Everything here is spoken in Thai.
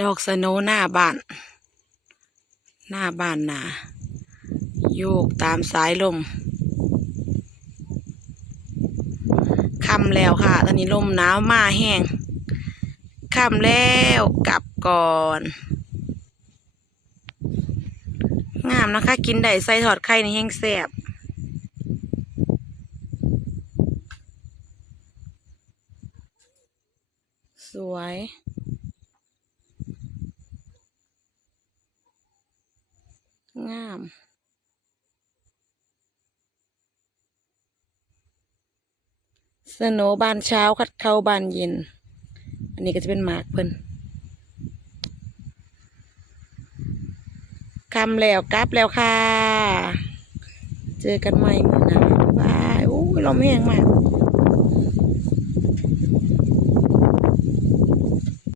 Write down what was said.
ดอกสโนหน้าบ้าน หน้าบ้านนาโยกตามสายลมค่ำแล้วค่ะ ตอนนี้ลมหนาวมาแห้งค่ำแล้วกลับก่อน งามนะคะ กินได้ใส่ถอดไข่ในแห้งแซ่บสวย งาม สโนบานเช้าคัดเข้าบานเย็น อันนี้ก็จะเป็นหมากเพิ่นคำแล้วกลับแล้วค่ะ เจอกันใหม่มือน้าบายโอ้ยลมแห้งมาก